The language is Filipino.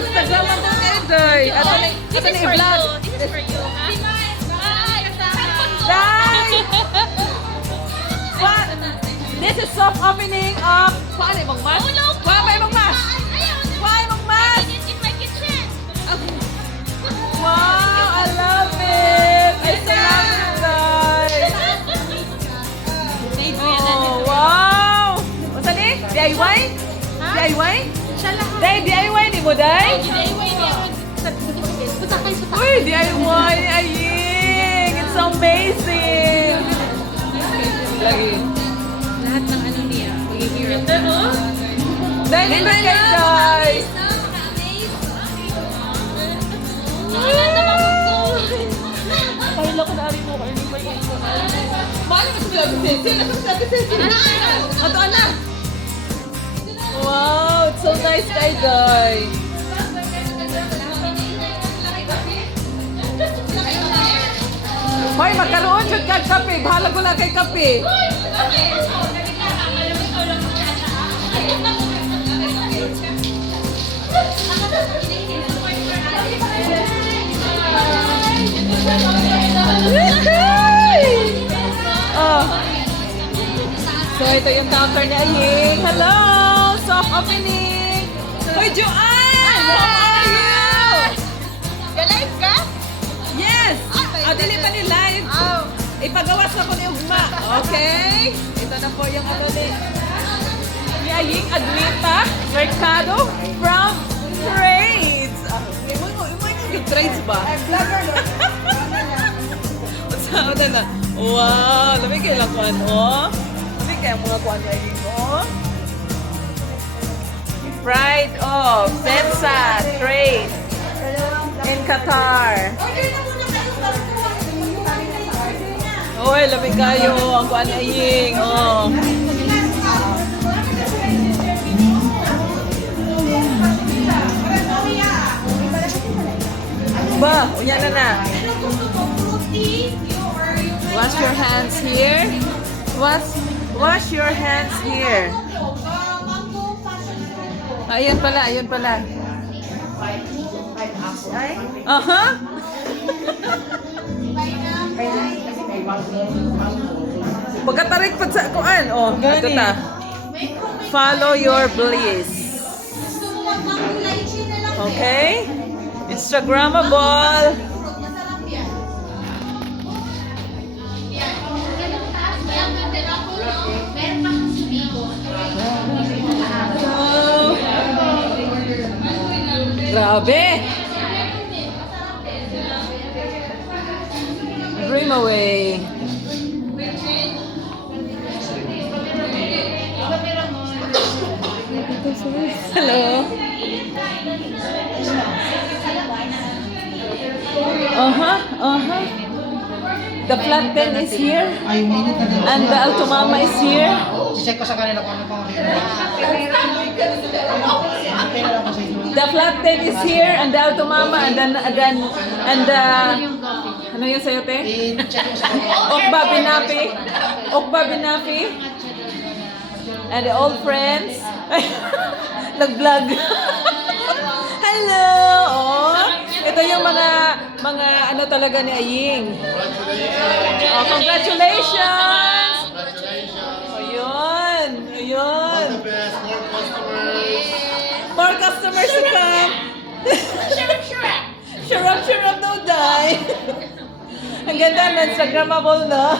Instagram mo daw kayo, Day. This is for you. This is for you, ha? Day! What? This is soft opening of... Kuhaan ay mong mas? Kuhaan ay mong mas? Kuhaan ay mong mas? In my kitchen. Wow, I love it! I so love it, guys! Oh, wow! Masa ni? DIY? DIY? Day, DIY ni mo, Day? Uy, DIY! Aying! It's amazing! Lagi. Lahat ng ano niya. Ganda, no? Day, nindot kayo, guys! Kaya ko na rin mo. Kaya may ito na. Mahal mo sa sisi. Sabi sisi. Ato, anak. Wow, it's so nice kay Day. Hoy, magkaroon siya kag kape. Bahala ko lang kay kape. Oh. So, ito yung counter ni Aying. Hello! Soft opening! Hoy, Joanne! How are you? Ga-live ka? Yes! Dili pa ni live. Ipagawas na ko ni Ugma. Okay? Ito na po yung ano ni Aying Admita Mercado from Trades. Yung Trades ba? Saan na? Wow! Lamig kayo lang kuhan, oh. Lamig kayo mga kuhan na yun, oh. Pride of ZNSAT Trade in Qatar. Oy, lamig kayo. Ang kuhan na yun, oh. Ba, uyan na. Wash your hands here. Wash your hands here. Ayun pala, ayun pala. Aha. Pagkatarik pa sa kuan, oh, ito ta. Follow your bliss. Okay? Instagrammable. Grabe! Dream away. Hello. The plantain is here. And the altumama is here. Check ko sa kanila kung ano pang The plantain is here and the altumama and then ano yung sayo, te? Okba binapi. And the old friends. Nag-vlog. Hello! Oh, ito yung mga ano talaga ni Aying. Oh, congratulations! Ayun. All the best, more customers. More customers to come. Sharap no die. Ang ganda na, Instagrammable na.